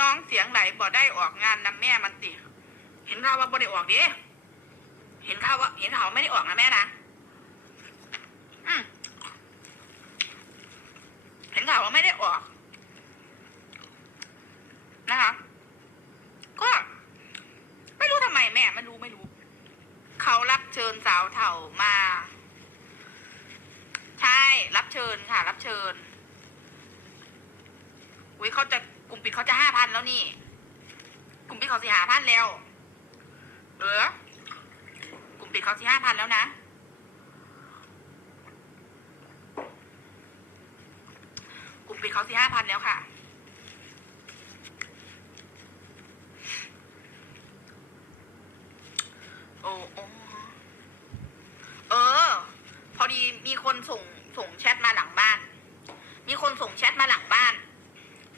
น้องเสียงไหลบ่ได้ออกงานนะแม่มันติ เห็นข่าวว่าบ่ได้ออกดิเห็นข่าวว่า เห็นข่าวไม่ได้ออกนะแม่นะเห็นข่าวว่าไม่ได้ออก นะคะก็ไม่รู้ทำไมแม่ไม่รู้ไม่รู้ เขารับเชิญสาวเถ่ามา ใช่ รับเชิญค่ะ รับเชิญอุ้ยเขาจะ กลุ่มปิดเขาจะห้าพันแล้วนี่ กลุ่มปิดเขาสี่ห้าพันแล้ว เออ กลุ่มปิดเขาสี่ห้าพันแล้วนะ กลุ่มปิดเขาสี่ห้าพันแล้วค่ะโอ้โอเออ พอดีมีคนส่งส่งแชทมาหลังบ้าน มีคนส่งแชทมาหลังบ้าน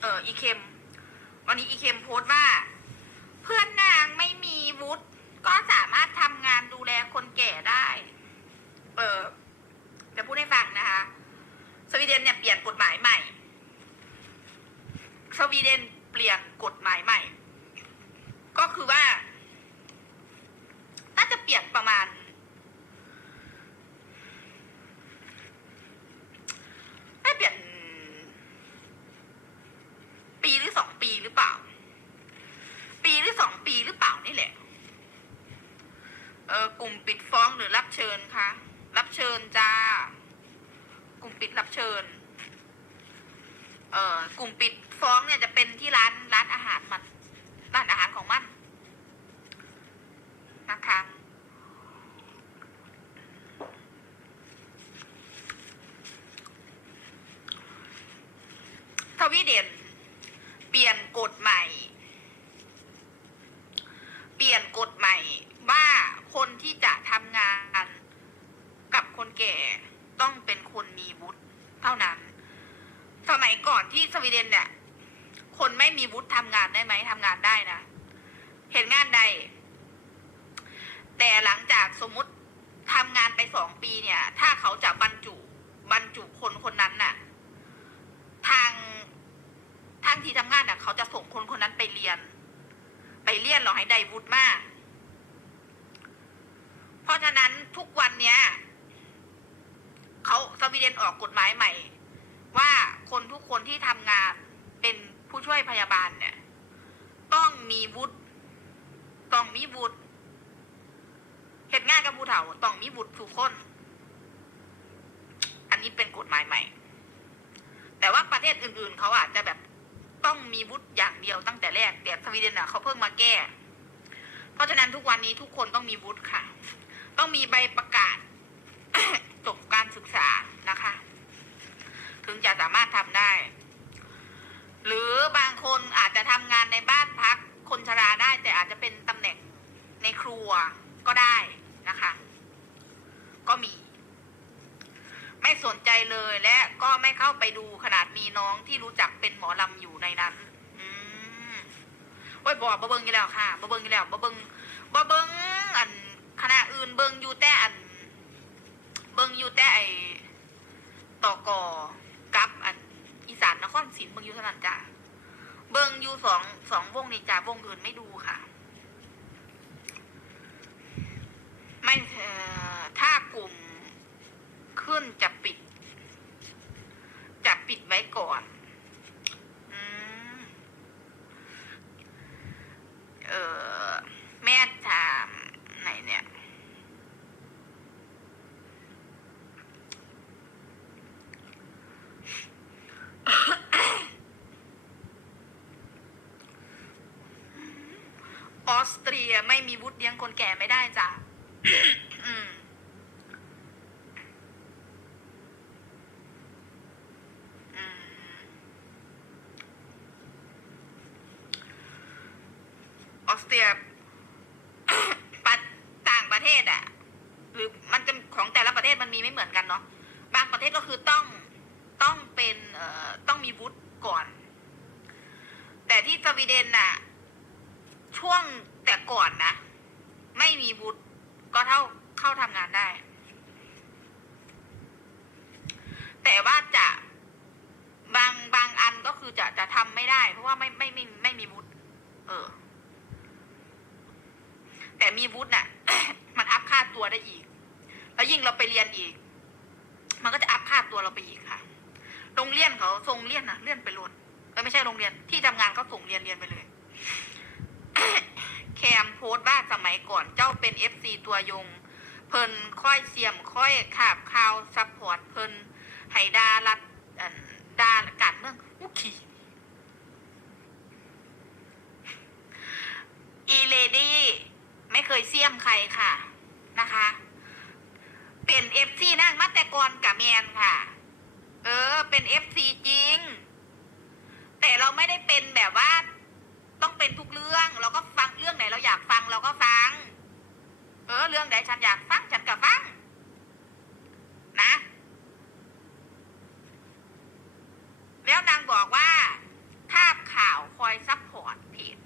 อออีเคมวันนี้อีเคมโพสต์ว่า เพื่อนนางไม่มีวุฒิก็สามารถทำงานดูแลคนแก่ได้ เออจะพูดให้ฟังนะคะ สวีเดนเนี่ยเปลี่ยนกฎหมายใหม่ สวีเดนเปลี่ยนกฎหมายใหม่ ก็คือว่า น่าจะเปลี่ยนประมาณ น่าเปลี่ยน ปีหรือสองปีหรือเปล่า ปีหรือสองปีหรือเปล่านี่แหละ เออก ลุ่มปิดฟ้องหรือรับเชิญคะ รับเชิญจ้า กลุ่มปิดรับเชิญ เอ่อ กลุ่มปิดฟ้องเนี่ยจะเป็นที่ร้านร้านอาหารมัน ร้านอาหารของมันนะคะสวีเดนเปลี่ยนกฎใหม่ เปลี่ยนกฎใหม่ว่าคนที่จะทำงานกับคนแก่ต้องเป็นคนมีวุฒิเท่านั้น สมัยก่อนที่สวีเดนเนี่ย คนไม่มีวุฒิทำงานได้ไหมทำงานได้นะ เห็นงานใด แต่หลังจากสมมุติทำงานไปสองปีเนี่ย ถ้าเขาจะบรรจุบรรจุคนคนนั้นน่ะ ทางทางที่ทำงานน่ะ เขาจะส่งคนคนนั้นไปเรียน ไปเรียนหรอให้ได้วุฒิมาก เพราะฉะนั้นทุกวันเนี้ยเขาสวีเดนออกกฎหมายใหม่ ว่าคนทุกคนที่ทำงานเป็นผู้ช่วยพยาบาลเนี่ย ต้องมีวุฒิต้องมีวุฒิเหตุงานกับผู้เฒ่าต้องมีวุฒิทุกคน อันนี้เป็นกฎหมายใหม่ แต่ว่าประเทศอื่นๆ เขาอาจจะแบบต้องมีวุฒิอย่างเดียวตั้งแต่แรกแต่สวีเดนอะเขาเพิ่งมาแก้ เพราะฉะนั้นทุกวันนี้ทุกคนต้องมีวุฒิค่ะ ต้องมีใบประกาศจบการศึกษานะคะ ถึงจะสามารถทำได้ หรือบางคนอาจจะทำงานในบ้านพักคนชราได้ แต่อาจจะเป็นตำแหน่งในครัวก็ได้นะคะ ก็มี ไม่สนใจเลยและก็ไม่เข้าไปดูขนาดมีน้องที่รู้จักเป็นหมอลำอยู่ในนั้น อืมโอ้ยบอกบ่เบิงอยู่แล้วค่ะบ่เบิงอยู่แล้วบ่เบิงบ่เบิงอันคณะอื่นเบิงอยู่แต่อัน เบิงอยู่แต่ไอต่อกอ กับอันอีสานนครศรีเบิงยูเท่านั้นจ้ะเบิงยูสองสองวงนี่จ้ะวงอื่นไม่ดูค่ะ ไม่ถ้ากลุ่มขึ้นจะปิด จะปิดไว้ก่อน อืม เออแม่ถามไหนเนี่ย ออสเตรียไม่มีวุฒิเลี้ยง คนแก่ไม่ได้จ้ะอืมออสเตรียปะต่างประเทศอะหรือมันจะของแต่ละประเทศมันมีไม่เหมือนกันเนาะบางประเทศก็คือต้องต้องเป็นเอ่อต้องมีวุฒิก่อน แต่ที่สวีเดนน่ะ ช่วงแต่ก่อนนะ ไม่มีวุฒิก็เท่าเข้าทำงานได้ แต่ว่าจะบางบางอันก็คือจะจะทำไม่ได้ เพราะว่าไม่ไม่ไม่ไม่มีวุฒิเออ แต่มีวุฒิน่ะ มันอัพค่าตัวได้อีก แล้วยิ่งเราไปเรียนอีก มันก็จะอัพค่าตัวเราไปอีกค่ะโรงเรียนเขาส่งเรียนนะเลื่อนไปโลดเออไม่ใช่โรงเรียนที่ทำงานเขาส่งเรียนเรียนไปเลย แคมโพสต์ว่าสมัยก่อนเจ้าเป็นเอฟซีตัวยง เพิ่นค่อยเสียมค่อยขาบข่าวซัพพอร์ตเพิ่นไห้ดารัดอันดาการเมืองอุขี่อีเลดี้ไม่เคยเสียมใครค่ะนะคะ เป็นเอฟซีนั่งมาแต่ก่อนกับแมนค่ะ เออ เป็นเอฟซีจริง แต่เราไม่ได้เป็นแบบว่า ต้องเป็นทุกเรื่อง เราก็ฟังเรื่องไหนเราอยากฟังเราก็ฟัง เออ เรื่องไหนฉันอยากฟังฉันก็ฟัง นะ แล้วนางบอกว่าภาพข่าวคอยซัพพอร์ตเพจ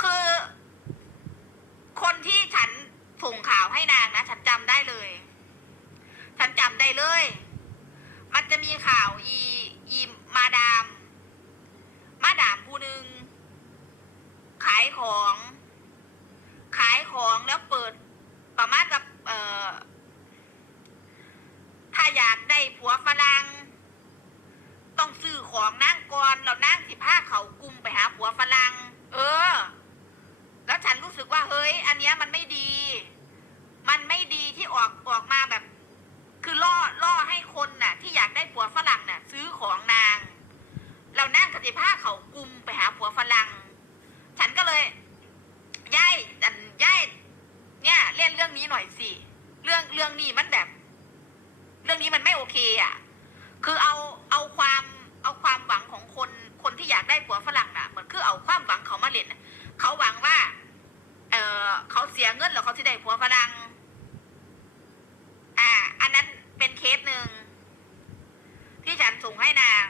คือ คนที่ฉันส่งข่าวให้นางนะ ฉันจำได้เลย ฉันจำได้เลย มันจะมีข่าวอีอีมาดาม มาดามผู้หนึ่ง ขายของ ขายของแล้วเปิดประมาณกับ เอ่อ ถ้าอยากได้ผัวฝรั่งต้องซื้อของนั่งก่อนเรานั่งสิผ้าเขากลุ่มไปหาผัวฝรั่งเออ แล้วฉันรู้สึกว่าเฮ้ย อันเนี้ยมันไม่ดี มันไม่ดีที่ออกออกมาแบบ คือล่อล่อให้คนน่ะ ที่อยากได้ผัวฝรั่งน่ะ ซื้อของนาง เรานั่งกติผ้าเขากลุ่มไปหาผัวฝรั่ง ฉันก็เลยย่ายอันย่ายเนี่ยเล่นเรื่องนี้หน่อยสิ เรื่องเรื่องนี้มันแบบ เรื่องนี้มันไม่โอเคอะ คือเอาเอาความเอาความหวังของคนคนที่อยากได้ผัวฝรั่งน่ะเหมือนคือเอาความหวังเขามาเล่นน่ะเขาหวังว่า เออเขาเสียเงินแล้วเขาจะได้ผัวฝรั่ง อ่า อันนั้นเป็นเคสหนึ่งที่ฉันส่งให้นาง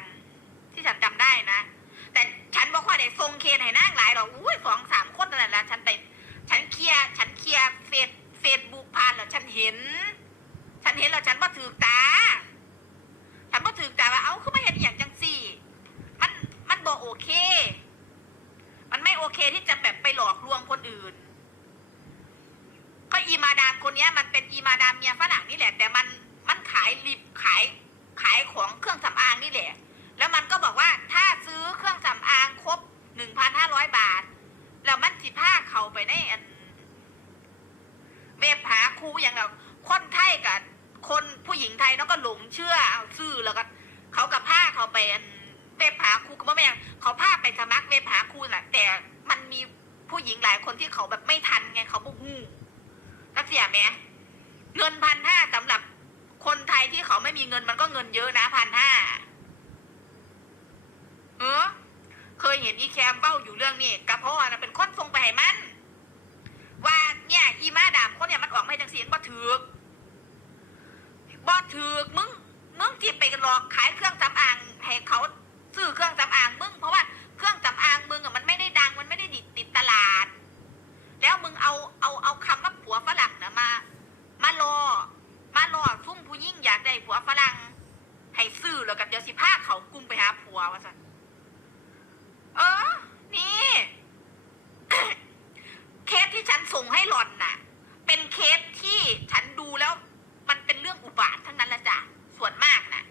ที่ฉันจำได้นะ แต่ฉันบอกว่าได้ส่งเคสให้นางหลายหรอกอุ้ยสองสามคนนั่นแหละฉันไป ฉันเคลียร์ฉันเคลียร์เฟซเฟซบุ๊กผ่านแล้วฉันเห็น ฉันเห็นแล้วฉันว่าถือตา ฉันว่าถือตาว่าเอ้าคือไม่เห็นอหย่างจังสี่ มันมันบอกโอเค มันไม่โอเคที่จะแบบไปหลอกลวงคนอื่น ก็อีมาดามคนเนี้ย มันเป็นอีมาดามเมียฝรั่งนี่แหละ แต่มันมันขายลิบขายขายของเครื่องสำอางนี่แหละ แล้วมันก็บอกว่าถ้าซื้อเครื่องสำอางครบหนึ่งพันห้าร้อยบาท แล้วมันสิผ้าเขาไปในอัน เว็บหาครูอย่างเราคนไทยกับคนผู้หญิงไทยเนาะก็หลงเชื่อเอาซื้อแล้วก็ เขากับผ้าเขาไปอันเว็บหาครูก็ไม่แม่นเขาผ้าไปสมัครเว็บหาครูแหละแต่มันมีผู้หญิงห ลายคนที่เขาแบบไม่ทันไงเขาบุกหูก็เสียไหมเงินพันห้าสำหรับคนไทยที่เขาไม่มีเงินมันก็เงินเยอะนะพันห้าเออเคยเห็นอีแคมเบ้าอยู่เรื่องนี้กะเพราะนะเป็นคนทรงไปให้มัน ว่าเนี่ยอีมาดามคนเนี่ยมันออกไมาให้จังสีนบ่ถือกบ่ถือกมึงมึงที่ไปหลอกขายเครื่องสำอางให้เขาซื้อเครื่องสำอางมึงเพราะว่าเครื่องสำอางมึงอะมันไม่ได้ดังมันไม่ได้ดิดติดตลาด แล้วมึงเอาเอาเอาคำว่าผัวฝรั่งนะมา มาล่อมาล่อซุ่มผู้ยิ่งอยากได้ผัวฝรั่งให้ซื้อแล้วกับเดี๋ยวสิพาเขากลุ่มไปหาผัวว่าสันเออ นี่ เคสที่ฉันส่งให้หล่อนน่ะ เป็นเคสที่ฉันดูแล้ว มันเป็นเรื่องอุบาททั้งนั้นละจ้ะส่วนมากน่ะ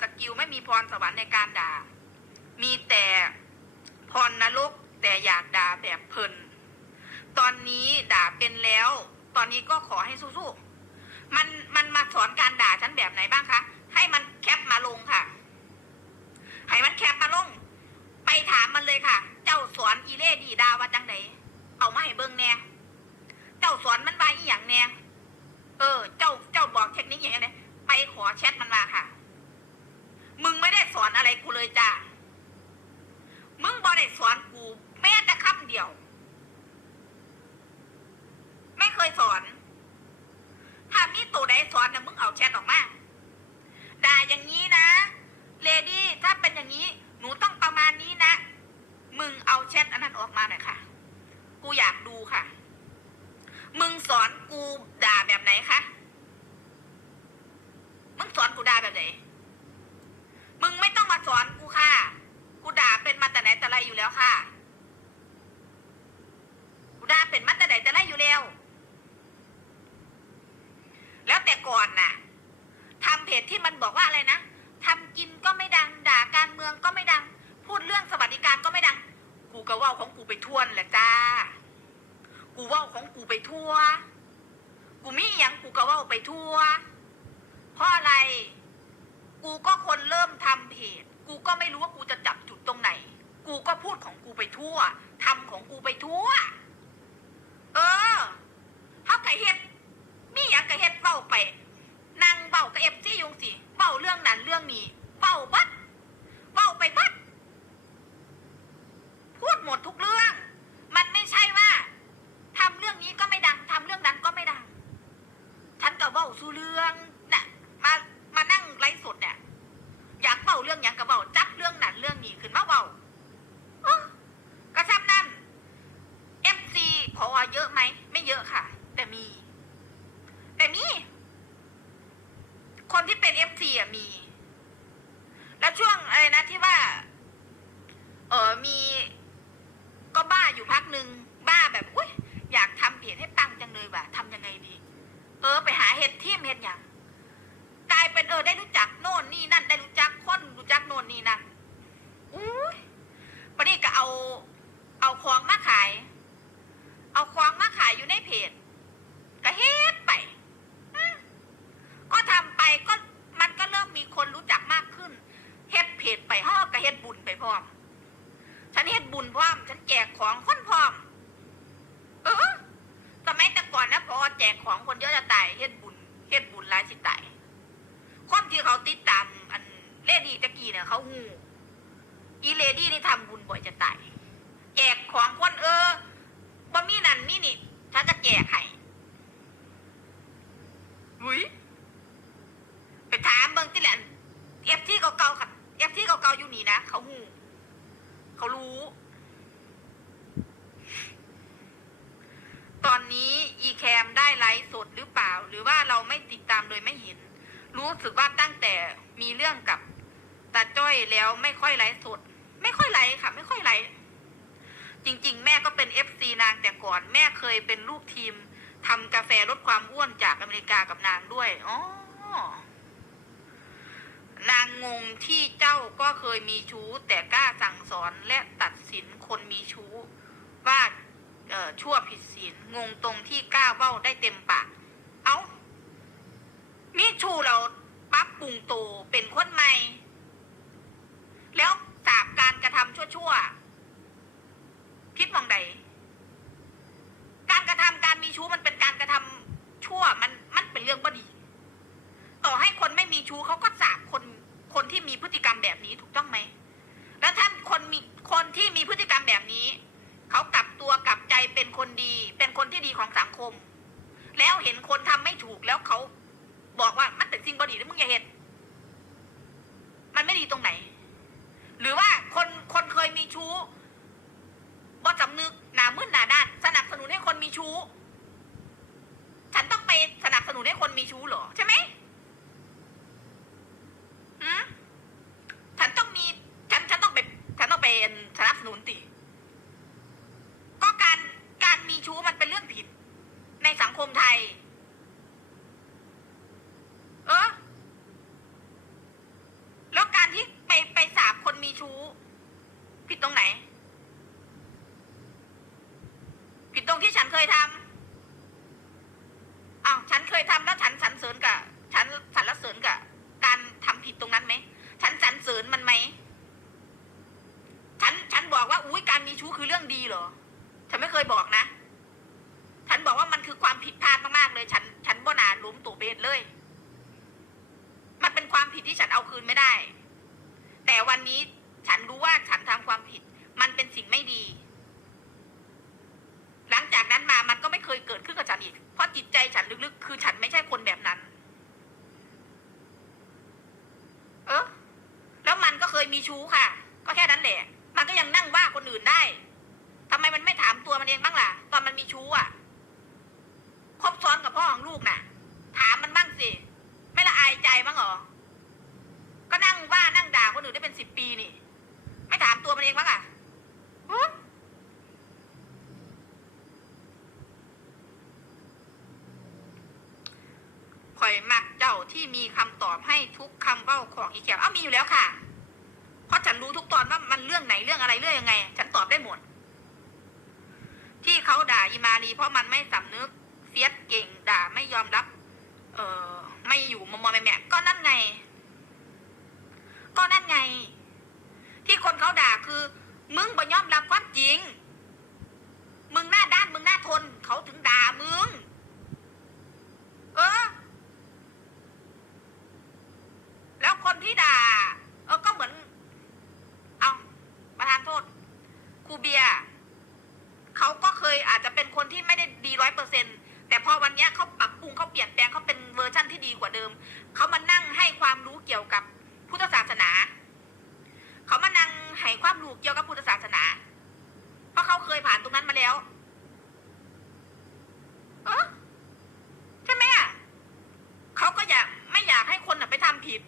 สกิลไม่มีพรสวรรค์ในการด่า มีแต่พรนรกแต่อยากด่าแบบเพลิน ตอนนี้ด่าเป็นแล้ว ตอนนี้ก็ขอให้สู้ๆ มันมันมาสอนการด่าฉันแบบไหนบ้างคะ ให้มันแคปมาลงค่ะ ให้มันแคปมาลง ไปถามมันเลยค่ะ เจ้าสอนอีเล่ดีดาว่าจังไหน เอามาให้เบิ้งแน่ เจ้าสอนมันว่าอีหยังแน่ เออ เจ้าเจ้าบอกเทคนิคอย่างไรไปขอแชทมันมาค่ะ มึงไม่ได้สอนอะไรกูเลยจ้ะมึงบอได้สอนกูแม้แต่คำเดียว ไม่เคยสอน ถ้ามีตัวใดสอนนะมึงเอาแชทออกมา ด่าอย่างนี้นะ เลดี้ถ้าเป็นอย่างนี้ หนูต้องประมาณนี้นะ มึงเอาแชทอันนั้นออกมาหน่อยค่ะ กูอยากดูค่ะ มึงสอนกูด่าแบบไหนคะ มึงสอนกูด่าแบบไหน มึงไม่ต้องมาสอนกูค่ะ กูด่าเป็นมาแต่ไหนแต่ไรอยู่แล้วค่ะ กูด่าเป็นมาแต่ไหนแต่ไรอยู่แล้ว แล้วแต่ก่อนน่ะทำเพจที่มันบอกว่าอะไรนะทำกินก็ไม่ดัง ด่าการเมืองก็ไม่ดัง พูดเรื่องสวัสดิการก็ไม่ดัง กูก็ว่าของกูไปทวนแหละจ้า กูว่าของกูไปทั่ว กูมีอย่างกูก็ว่าไปทั่ว เพราะอะไร กูก็คนเริ่มทำเพจกูก็ไม่รู้ว่ากูจะจับจุดตรงไหนกูก็พูดของกูไปทั่ว 你呢？ รู้สึกว่าตั้งแต่มีเรื่องกับตาจ้อยแล้วไม่ค่อยไลฟ์สดไม่ค่อยไลฟ์ค่ะ ไม่ค่อยไลฟ์จริง ๆ แม่ก็เป็นเอฟซีนางแต่ก่อนแม่เคยเป็นลูกทีมทำกาแฟลดความอ้วนจากอเมริกากับนางด้วยอ๋อนางงงที่เจ้าก็เคยมีชู้ แต่กล้าสั่งสอนและตัดสินคนมีชู้ ว่าชั่วผิดศีลงงตรงที่กล้าเว้าได้เต็มปาก เอ้า มีชูเราปรับปรุงโตเป็นคนใหม่ แล้วสาบการกระทำชั่วๆคิดมองใด การกระทำการมีชู้มันเป็นการกระทำชั่วมันมันเป็นเรื่องบ่ดี ต่อให้คนไม่มีชู้เขาก็สาบคนคนที่มีพฤติกรรมแบบนี้ถูกต้องไหม แล้วถ้าคนมีคนที่มีพฤติกรรมแบบนี้ เขากลับตัวกลับใจเป็นคนดี เป็นคนที่ดีของสังคม แล้วเห็นคนทำไม่ถูกแล้วเขา บอกว่ามันเป็นสิ่งบดีแล้วมึงอย่าเห็นมันไม่ดีตรงไหน หรือว่าคนคนเคยมีชู้บ่จำนึกหนามืดหนาด้าน สนับสนุนให้คนมีชู้ ฉันต้องไปสนับสนุนให้คนมีชู้เหรอใช่ไหมหืมฉันต้องมี ฉันฉันต้องไปฉันต้องเป็นสนับสนุนติ ก็การการมีชู้มันเป็นเรื่องผิด ในสังคมไทย เออ แล้วการที่ไปไปสาบคนมีชู้ ผิดตรงไหน ผิดตรงที่ฉันเค ยทำอ้าวฉันเคยทำแล้วฉันสรรเสริญกับ ฉันสรรเสริญกับ การทำผิดตรงนั้นไหม ฉันสรรเสริญมันไหม ฉันฉันบอกว่าอุ้ยการมีชู้คือเรื่องดีเหรอ ฉันไม่เคยบอกนะ ฉันบอกว่ามันคือความผิดพลาดมากๆเลย ฉัน ฉันบ่นาล้มตัวเบสเลย มันเป็นความผิดที่ฉันเอาคืนไม่ได้ แต่วันนี้ฉันรู้ว่าฉันทำความผิด มันเป็นสิ่งไม่ดี หลังจากนั้นมามันก็ไม่เคยเกิดขึ้นกับฉันอีก เพราะจิตใจฉันลึกๆ คือฉันไม่ใช่คนแบบนั้น เออ แล้วมันก็เคยมี ชู้ค่ะ ก็แค่นั้นแหละ มันก็ยังนั่งว่าคนอื่นได้ทำไมมันไม่ถามตัวมันเองบ้างล่ะ ตอนมันมีชู้อะ คบซ้อนกับพ่อของลูกน่ะ ถามมันบ้างสิ ไม่ละอายใจบ้างเหรอ ก็นั่งว่านั่งด่าคนอื่นได้เป็นสิบปีนี่ ไม่ถามตัวมันเองบ้างอะฮะข่อยมักเจ้าที่มีคำตอบให้ทุกคำเบ้าของอีแคมเอ้ามีอยู่แล้วค่ะ เพราะฉันรู้ทุกตอนว่ามันเรื่องไหนเรื่องอะไรเรื่องยังไง ฉันตอบได้หมด ที่เขาด่าอีมานีเพราะมันไม่สำนึกเฟียสเก่งด่าไม่ยอมรับ เออไม่อยู่มอมอแม่แม่ก็นั่นไง ก็นั่นไง ที่คนเขาด่าคือ มึงบ่ยอมรับความจริง มึงหน้าด้านมึงหน้าทนเขาถึงด่ามึง เออ แล้วคนที่ด่า เดิม เขามานั่งให้ความรู้เกี่ยวกับพุทธศาสนา เขามานั่งให้ความรู้เกี่ยวกับพุทธศาสนา เพราะเขาเคยผ่านตรงนั้นมาแล้วเออใช่ไหมอะเขาก็อยากไม่อยากให้คนไปทำผิด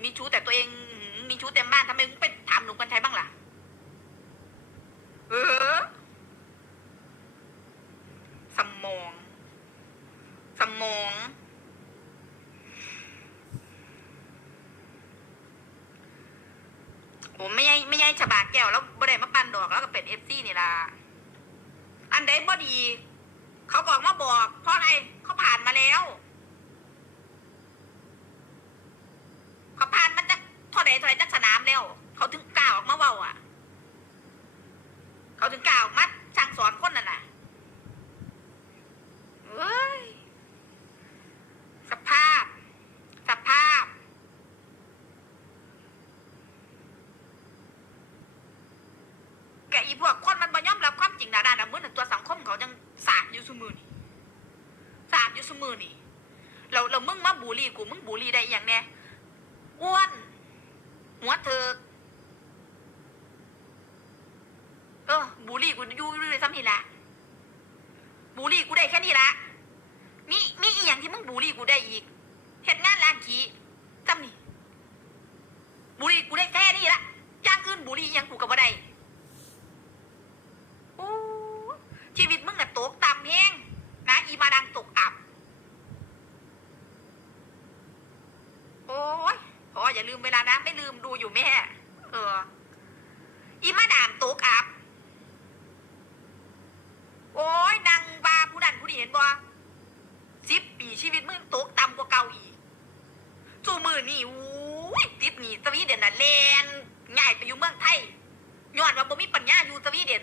นมีชู้แต่ตัวเองมีชู้เต็มบ้านทำไมมึงไปถามหนุ่มกันใช้บ้างล่ะ เออสมอง สมองผมไม่ใช่ไม่ใช่ฉบาแก้วแล้วบ่ได้มาปั่นดอกแล้วก็เป็นเอฟซีนี่ล่ะ อันใดบ่ดี เขาบอกมาบอก เพราะอะไรเขาผ่านมาแล้ว พวกคนมันบ่ยอมรับความจริงดาดาดามือหนึ่งตัวสังคมเขายังสาดอยู่สมือนี่สาดอยู่สมือนี่เราเรามึงมาบูรีกูมึงบูรีได้อย่างแน่อ้วนหัวเธอ ชีวิตมึงตกต่ำกว่าเก่าอีกจูมือนี่อู้ยติดหนีสวีเดนน่ะแลนง่ายไปอยู่เมืองไทยยอนว่าบ่มีปัญญาอยู่สวีเดน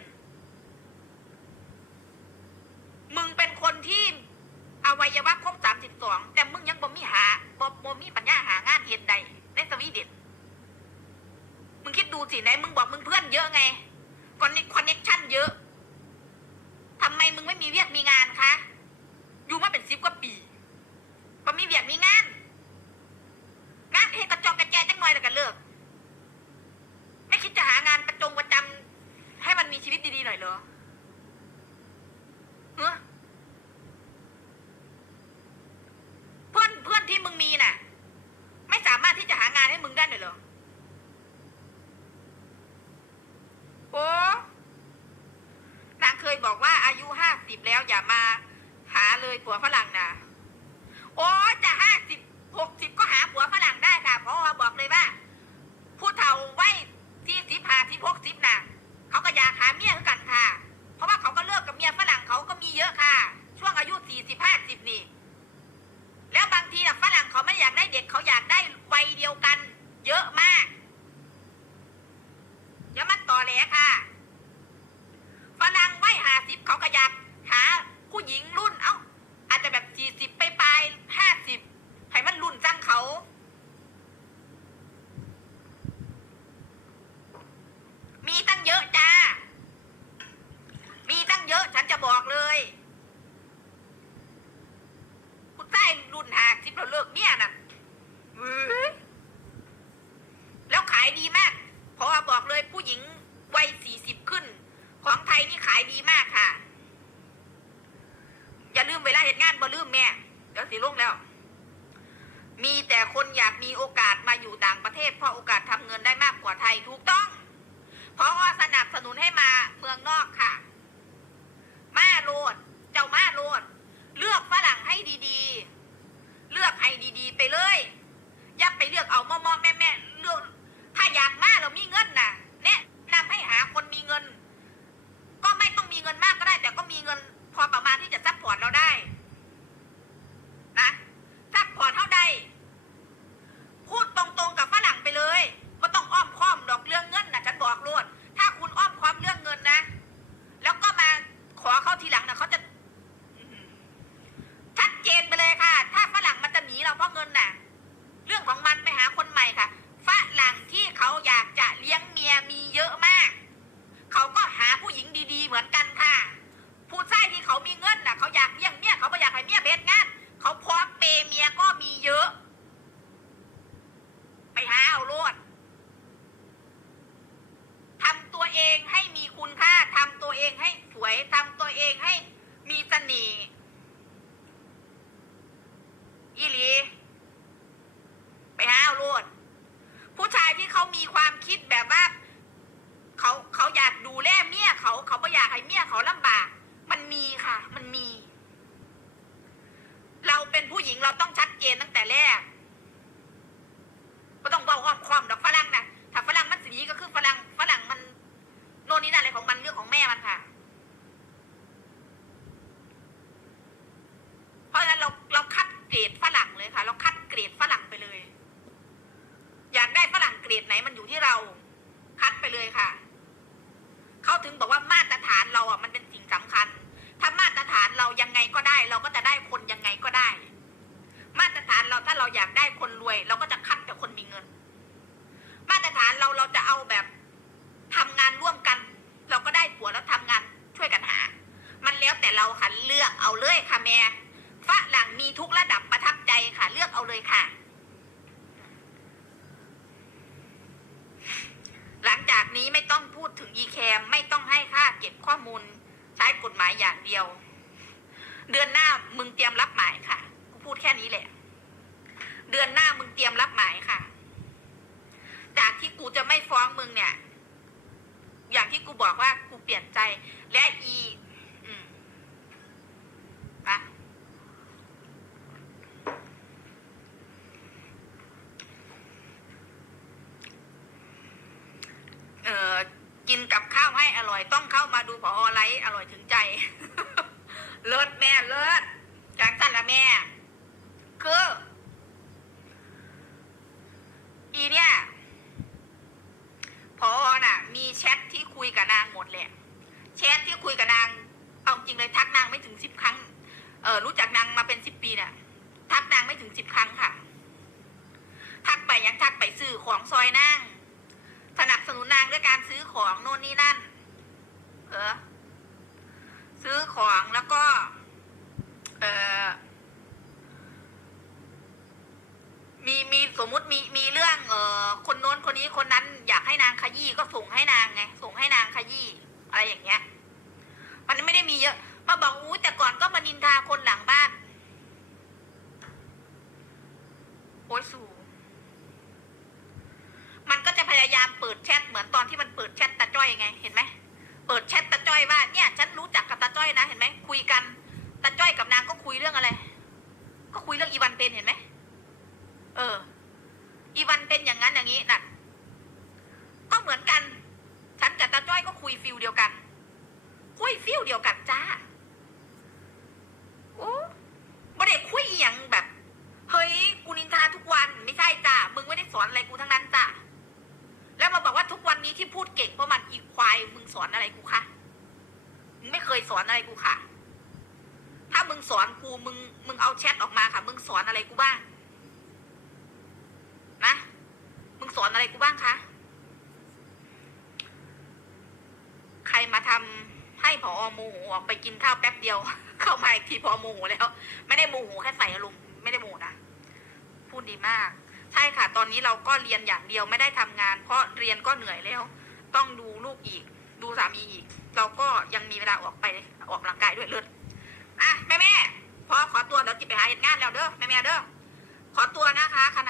แล้วอย่ามาหาเลยผัวฝรั่งน่ะ งเราต้องชัดเจนตั้งแต่แรกไม่ต้องเบาอ้อมคอมดอกฝรั่งนะถ้าฝรั่งมันสีก็คือฝรั่งฝรั่งมันโน่นนี่นั่นอะไรของมันเรื่องของแม่มันค่ะ เพราะฉะนั้นเราเราคัดเกรดฝรั่งเลยค่ะ เราคัดเกรดฝรั่งไปเลย อยากได้ฝรั่งเกรดไหนมันอยู่ที่เรา คัดไปเลยค่ะ เขาถึงบอกว่ามาตรฐานเราอะมันเป็นสิ่งสำคัญ ถ้ามาตรฐานเรายังไงก็ได้ เราก็จะได้คนยังไงก็ได้ มาตรฐานเราถ้าเราอยากได้คนรวย เราก็จะคัดแต่คนมีเงิน มาตรฐานเราเราจะเอาแบบทำงานร่วมกัน เราก็ได้ผัวแล้วทำงานช่วยกันหา มันแล้วแต่เราค่ะเลือกเอาเลยค่ะแม่ฝรั่งมีทุกระดับประทับใจค่ะ เลือกเอาเลยค่ะ หลังจากนี้ไม่ต้องพูดถึงอีแคมไม่ต้องให้ค่าเก็บข้อมูล ใช้กฎหมายอย่าง เดียว เดือนหน้ามึงเตรียมรับหมายค่ะกูพูดแค่นี้แหละ เดือนหน้ามึงเตรียมรับหมายค่ะ จากที่กูจะไม่ฟ้องมึงเนี่ย อย่างที่กูบอกว่ากูเปลี่ยนใจ และอีอะเออกินกับข้าวให้อร่อยต้องเข้ามาดูพอไลฟ์อร่อยถึงใจ เลิศแม่เลิศจากสันละแม่ คืออีเนี่ยพอน่ะ มีแชทที่คุยกับนางหมดแหละแชทที่คุยกับนางเอาจริงเลยทักนางไม่ถึงสิบครั้ง เออรู้จักนางมาเป็นสิบปีเนี่ยทักนางไม่ถึงสิบครั้งค่ะ ทักไปยังทักไปซื้อของซอยนางสนับสนุนนางด้วยการซื้อของโน่นนี่นั่น เออ ซื้อของแล้วก็เออมีมีสมมุติมีมีเรื่องเออคนโน้นคนนี้คนนั้น อยากให้นางขยี้ก็ส่งให้นางไงส่งให้นางขยี้อะไรอย่างเงี้ย มันไม่ได้มีเยอะมาบอกอู้แต่ก่อนก็มานินทาคนหลังบ้านโอ้ยสูมันก็จะพยายามเปิดแชทเหมือนตอนที่มันเปิดแชทตาจ้อยไงเห็นไหม เปิดแชทตาจ้อยว่าเนี่ยฉันรู้จักกับตาจ้อยนะเห็นไหมคุยกันตาจ้อยกับนางก็คุยเรื่องอะไร ก็คุยเรื่องอีวันเป็นเห็นไหมเออ อีวันเป็นอย่างนั้นอย่างนี้น่ะก็เหมือนกัน ฉันกับตาจ้อยก็คุยฟิลเดียวกัน คุยฟิลเดียวกันจ้าโอ้ไม่ได้คุยอย่างแบบ เฮ้ยกูนินทาทุกวันไม่ใช่จ้ามึงไม่ได้สอนอะไรกูทั้งนั้นจ้า แล้วมาบอกว่าทุกวันนี้ที่พูด เก่งเพราะมันอีควายมึงสอนอะไรกูคะมึงไม่เคยสอนอะไรกูค่ะ ถ้ามึงสอนกูมึงมึงเอาแชทออกมาค่ะ มึงสอนอะไรกูบ้างนะมึงสอนอะไรกูบ้างคะใครมาทำให้พอโมโหออกไปกินข้าวแป๊บเดียว เข้ามาอีกทีพอโมโหแล้ว ไม่ได้โมโหแค่ใส่อารมณ์ไม่ได้โมโหนะพูดดีมาก ใช่ค่ะ ตอนนี้เราก็เรียนอย่างเดียวไม่ได้ทำงาน เพราะเรียนก็เหนื่อยแล้ว ต้องดูลูกอีก ดูสามีอีก เราก็ยังมีเวลาออกไปออกกำลังกายด้วยเลิศอะแม่แม่พอขอตัวเดี๋ยวจิบไปหาเหตุงานแล้วเด้อแม่แม่เด้อขอตัวนะคะขณะ